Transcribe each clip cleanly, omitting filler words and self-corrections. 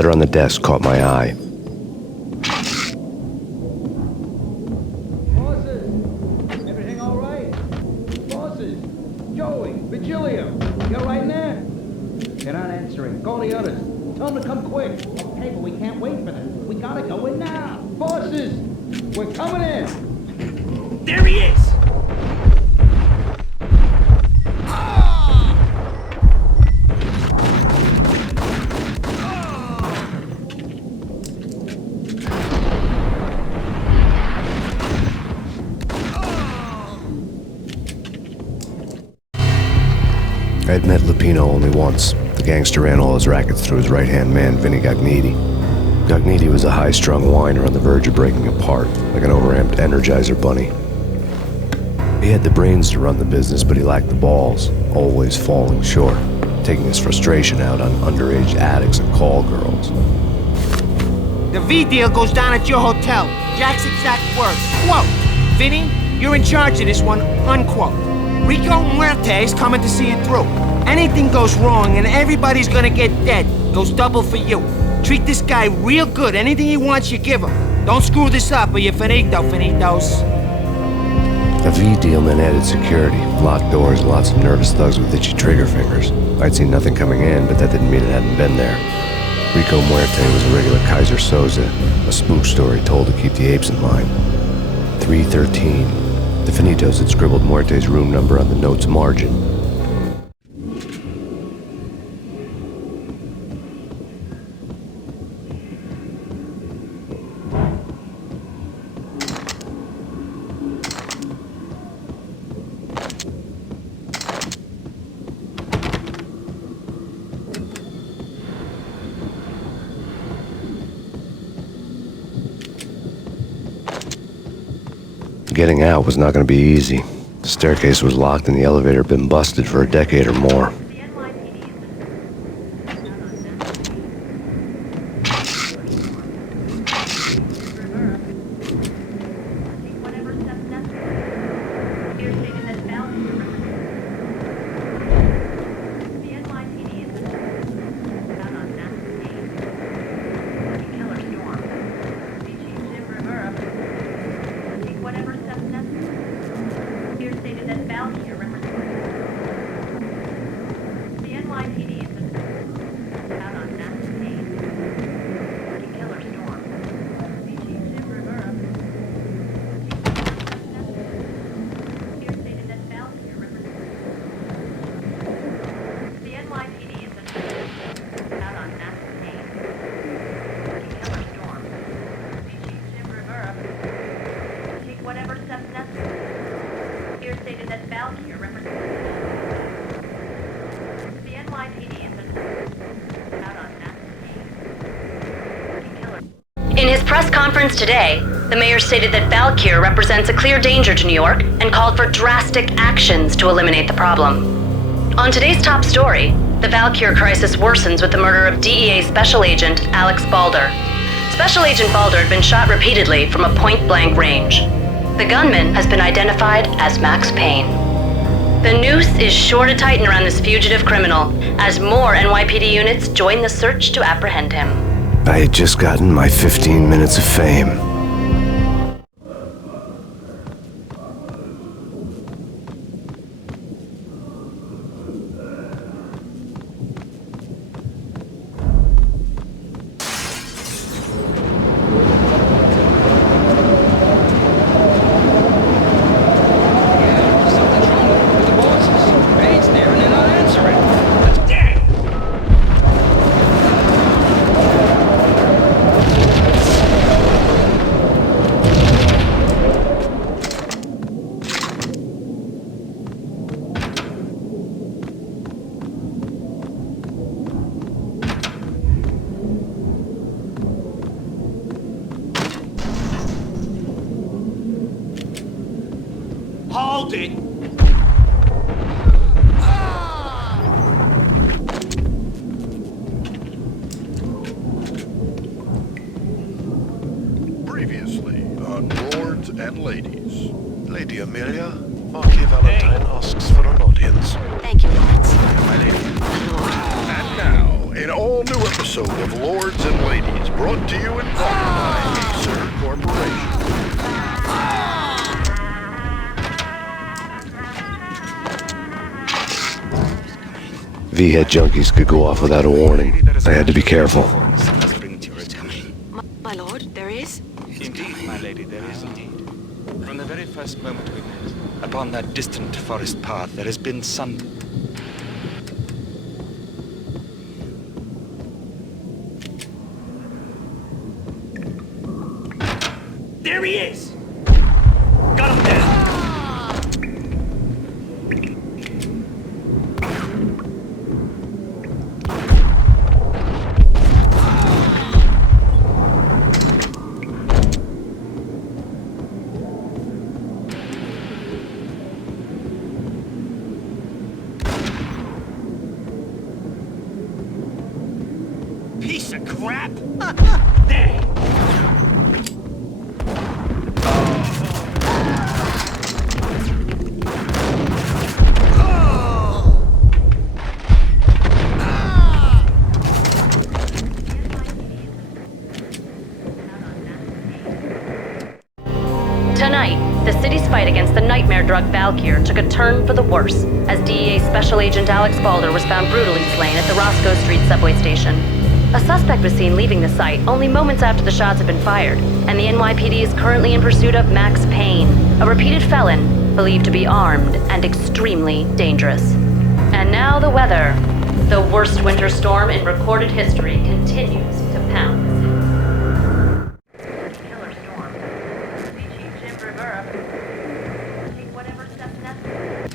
letter on the desk caught my eye. Bosses! Everything all right? Bosses! Joey! Virgilio! You all right in there? They're not answering. Call the others. Tell them to come quick. Okay, but we can't wait for them. We gotta go in now. Bosses! We're coming in! There he is! I had met Lupino only once. The gangster ran all his rackets through his right-hand man, Vinny Gagniti. Gagniti was a high-strung whiner on the verge of breaking apart, like an overamped Energizer bunny. He had the brains to run the business, but he lacked the balls, always falling short, taking his frustration out on underage addicts and call girls. The V deal goes down at your hotel. Jack's exact words. Quote, Vinny, you're in charge of this one, unquote. Rico Murte is coming to see it through. Anything goes wrong and everybody's gonna get dead. Goes double for you. Treat this guy real good. Anything he wants, you give him. Don't screw this up or you're finito, finitos. A V deal meant added security, locked doors, and lots of nervous thugs with itchy trigger fingers. I'd seen nothing coming in, but that didn't mean it hadn't been there. Rico Murte was a regular Kaiser Soze, a spook story told to keep the apes in line. 313. The Finitos had scribbled Muerte's room number on the note's margin. Getting out was not going to be easy. The staircase was locked and the elevator had been busted for a decade or more. In his press conference today, the mayor stated that Valkyr represents a clear danger to New York and called for drastic actions to eliminate the problem. On today's top story, the Valkyr crisis worsens with the murder of DEA Special Agent Alex Balder. Special Agent Balder had been shot repeatedly from a point-blank range. The gunman has been identified as Max Payne. The noose is sure to tighten around this fugitive criminal as more NYPD units join the search to apprehend him. I had just gotten my 15 minutes of fame. Hold it! Previously on Lords and Ladies. Lady Amelia, Marquis Valentine asks for an audience. Thank you, Lawrence. My lady. And now, in all new episodes episode of Lords and Ladies, brought to you in part by Acer Corporation. V-head junkies could go off without a warning. I had to be careful. My lord, there is? Indeed, my lady, there is indeed. From the very first moment we met, upon that distant forest path, there has been some... There he is! Got him down! Piece of crap! There! Tonight, the city's fight against the nightmare drug Valkyr took a turn for the worse as DEA Special Agent Alex Balder was found brutally slain at the Roscoe Street subway station. A suspect was seen leaving the site only moments after the shots had been fired, and the NYPD is currently in pursuit of Max Payne, a repeated felon believed to be armed and extremely dangerous. And now the weather. The worst winter storm in recorded history continues to pound. Killer storm. Chief Jim Rivera. Take whatever steps necessary.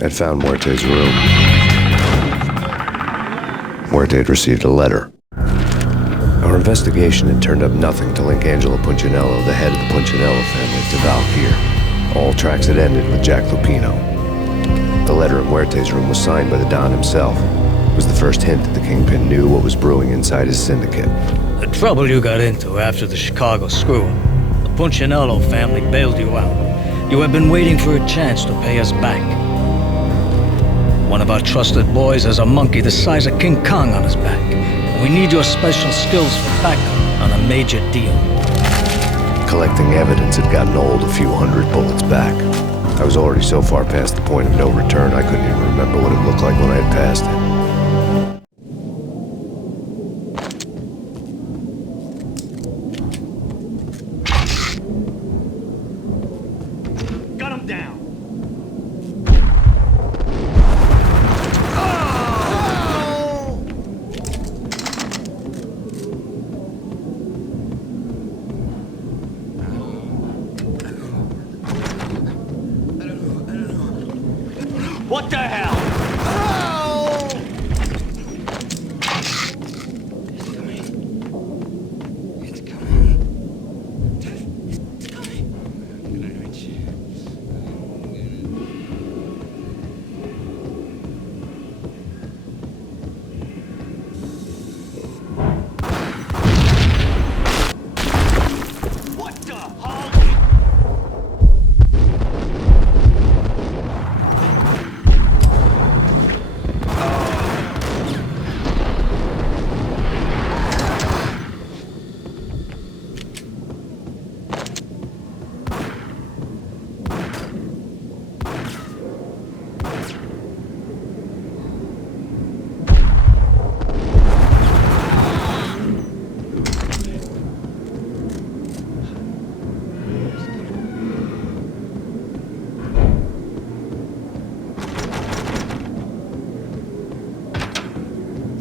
I'd found Murte's room. Murte had received a letter. Our investigation had turned up nothing to link Angelo Punchinello, the head of the Punchinello family, to Valkyr. All tracks had ended with Jack Lupino. The letter in Murte's room was signed by the Don himself. It was the first hint that the Kingpin knew what was brewing inside his syndicate. The trouble you got into after the Chicago screw-up. The Punchinello family bailed you out. You have been waiting for a chance to pay us back. One of our trusted boys has a monkey the size of King Kong on his back. We need your special skills for backup on a major deal. Collecting evidence had gotten old a few hundred bullets back. I was already so far past the point of no return I couldn't even remember what it looked like when I had passed it. What the hell?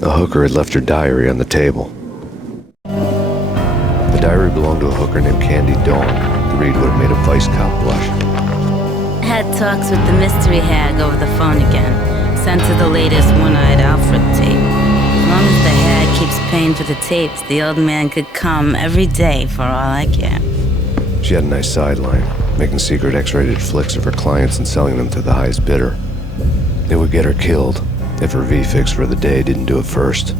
A hooker had left her diary on the table. The diary belonged to a hooker named Candy Dawn. The read would have made a vice cop blush. Had talks with the mystery hag over the phone again. Sent her the latest one-eyed Alfred tape. As long as the hag keeps paying for the tapes, the old man could come every day for all I care. She had a nice sideline, making secret X-rated flicks of her clients and selling them to the highest bidder. It would get her killed if her V-fix for the day didn't do it first.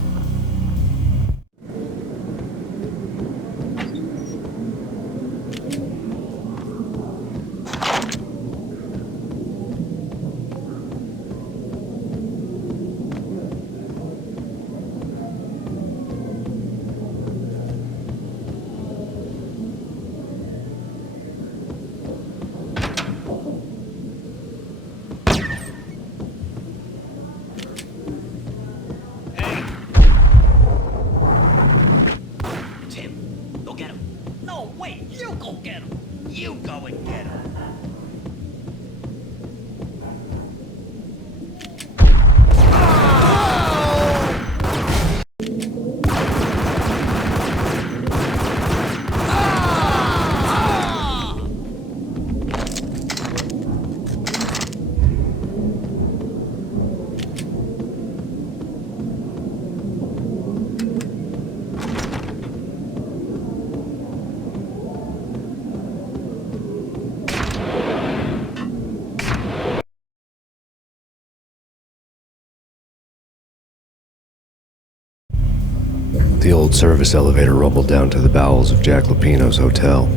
The old service elevator rumbled down to the bowels of Jack Lupino's hotel.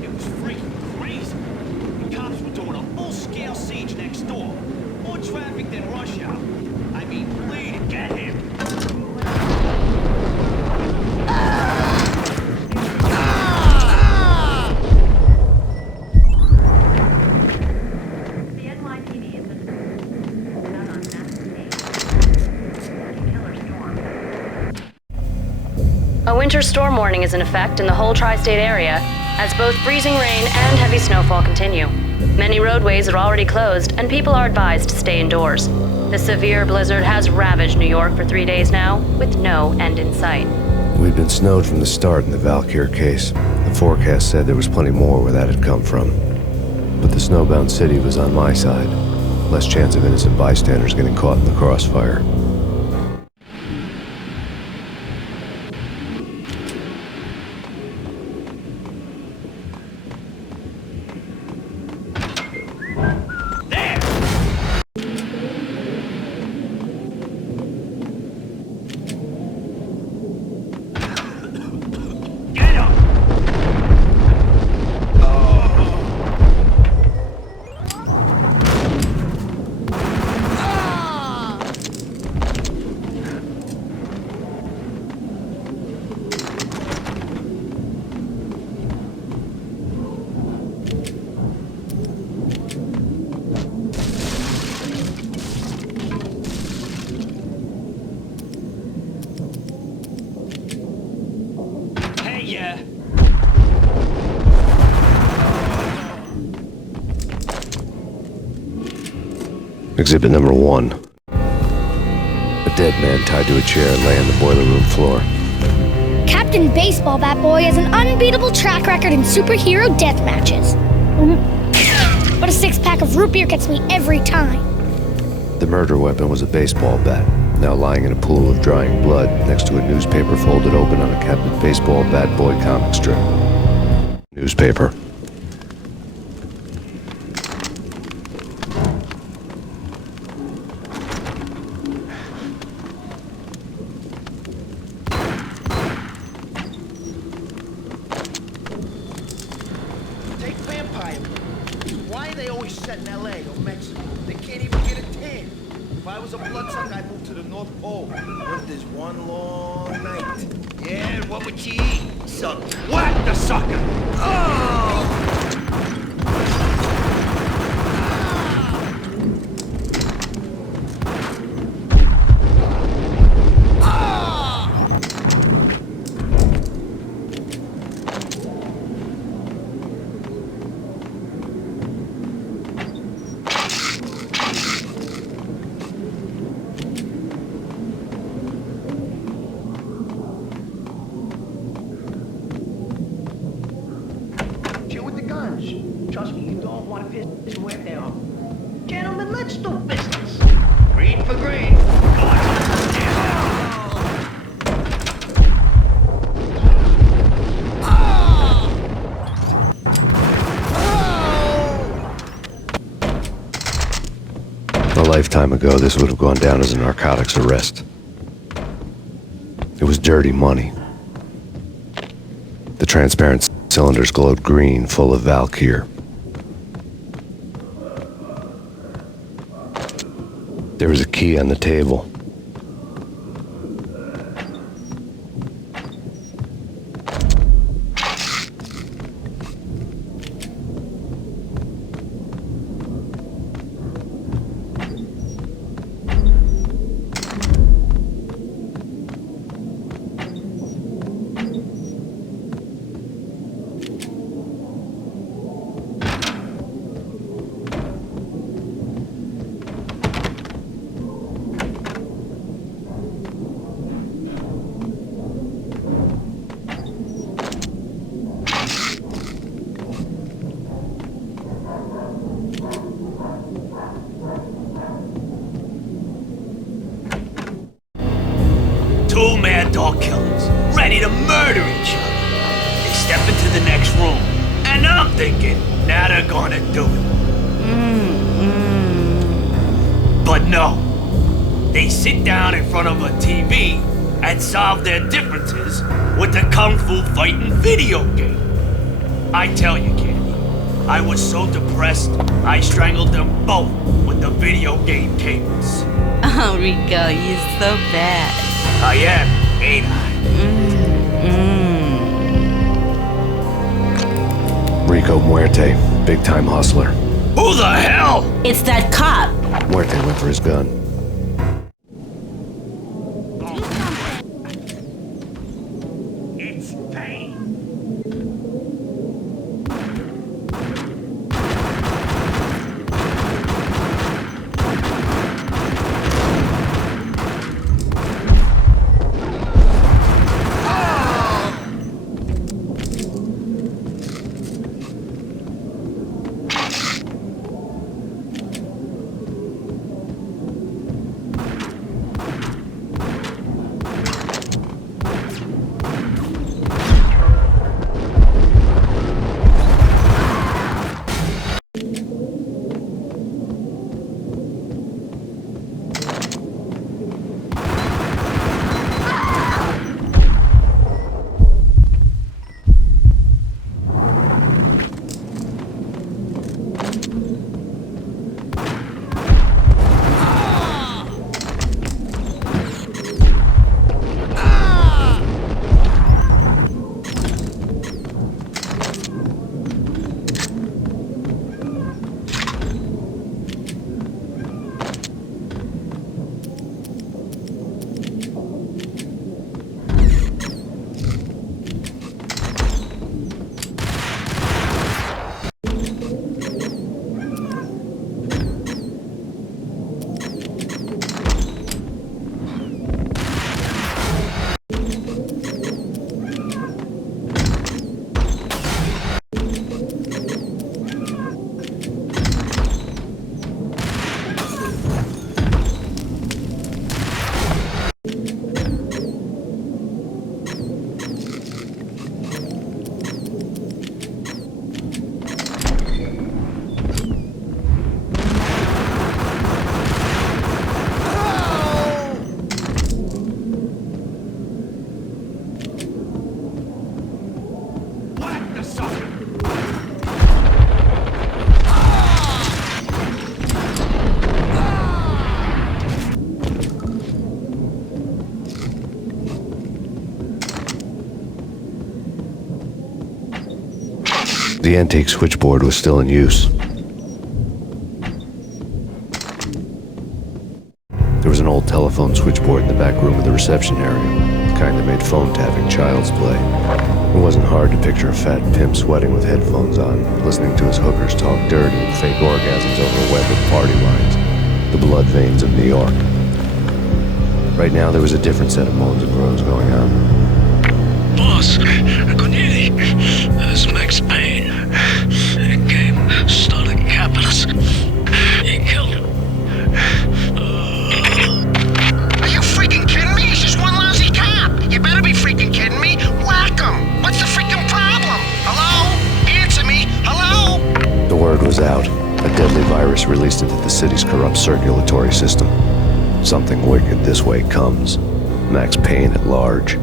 It was freaking crazy. The cops were doing a full-scale siege next door. More traffic than rush hour. I mean, please, get him. A winter storm warning is in effect in the whole tri-state area, as both freezing rain and heavy snowfall continue. Many roadways are already closed, and people are advised to stay indoors. The severe blizzard has ravaged New York for 3 days now, with no end in sight. We'd been snowed from the start in the Valkyr case. The forecast said there was plenty more where that had come from. But the snowbound city was on my side. Less chance of innocent bystanders getting caught in the crossfire. Exhibit number 1. A dead man tied to a chair lay on the boiler room floor. Captain Baseball Bat Boy has an unbeatable track record in superhero death matches. But a 6-pack of root beer gets me every time. The murder weapon was a baseball bat, now lying in a pool of drying blood next to a newspaper folded open on a Captain Baseball Bat Boy comic strip. Newspaper. cars. Trust me, you don't want to piss Murte off. Gentlemen, let's do business. Green for green. Go on. A lifetime ago, this would have gone down as a narcotics arrest. It was dirty money. The transparent cylinders glowed green, full of Valkyr. There was a key on the table. Two mad dog killers, ready to murder each other. They step into the next room, and I'm thinking, now they're gonna do it. But no. They sit down in front of a TV and solve their differences with the Kung Fu fighting video game. I tell you, Candy, I was so depressed, I strangled them both with the video game cables. Oh, Rico, you're so bad. I am, ain't I? Rico Murte, big-time hustler. Who the hell? It's that cop. Murte went for his gun. It's Payne. The antique switchboard was still in use. There was an old telephone switchboard in the back room of the reception area, the kind that made phone tapping child's play. It wasn't hard to picture a fat pimp sweating with headphones on, listening to his hookers talk dirty and fake orgasms over a web of party lines, the blood veins of New York. Right now, there was a different set of moans and groans going on. Boss, Cornelia, it's Max Payne. was out, a deadly virus released into the city's corrupt circulatory system. Something wicked this way comes. Max Payne at large.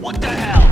What the hell?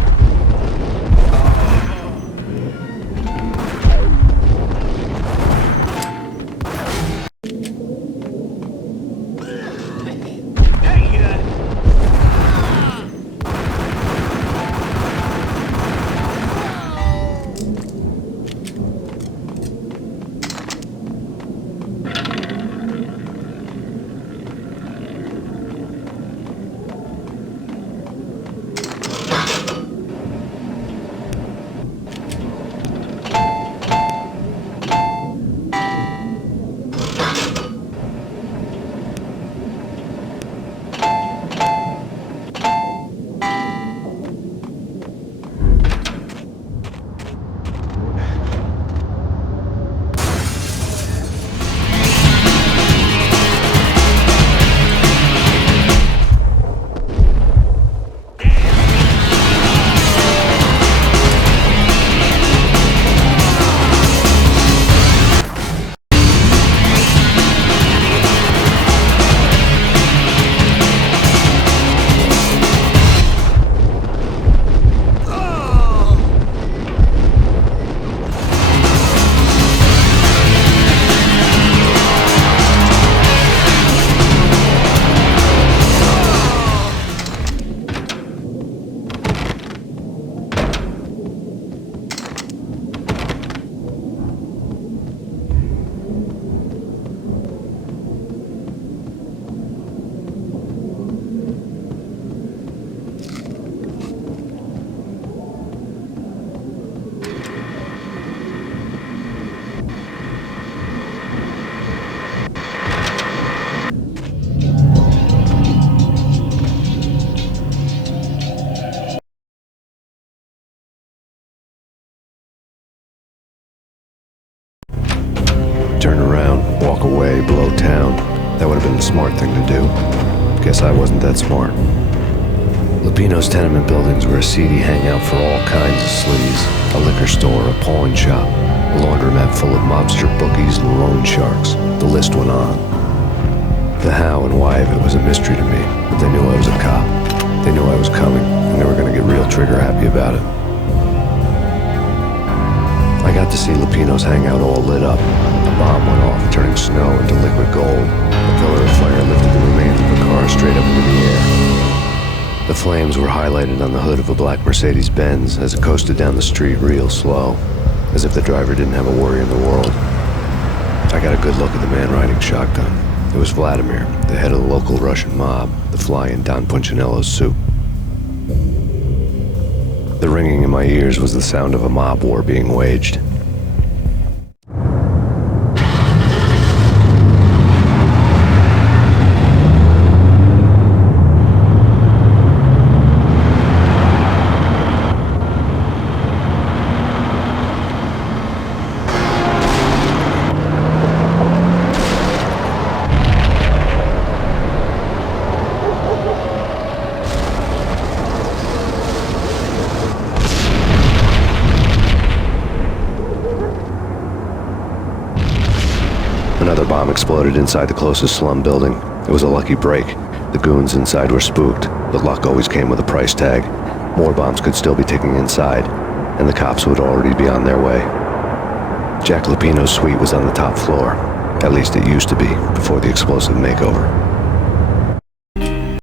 Turn around, walk away, blow town. That would have been the smart thing to do. Guess I wasn't that smart. Lupino's tenement buildings were a seedy hangout for all kinds of sleaze. A liquor store, a pawn shop, a laundromat full of mobster bookies and loan sharks. The list went on. The how and why of it was a mystery to me, but they knew I was a cop. They knew I was coming, and they were going to get real trigger happy about it. I got to see Lupino's hangout all lit up. A bomb went off, turning snow into liquid gold. A pillar of fire lifted the remains of a car straight up into the air. The flames were highlighted on the hood of a black Mercedes-Benz as it coasted down the street real slow, as if the driver didn't have a worry in the world. I got a good look at the man riding shotgun. It was Vladimir, the head of the local Russian mob, the fly in Don Punchinello's soup. The ringing in my ears was the sound of a mob war being waged. Another bomb exploded inside the closest slum building. It was a lucky break. The goons inside were spooked, but luck always came with a price tag. More bombs could still be ticking inside, and the cops would already be on their way. Jack Lupino's suite was on the top floor. At least it used to be, before the explosive makeover.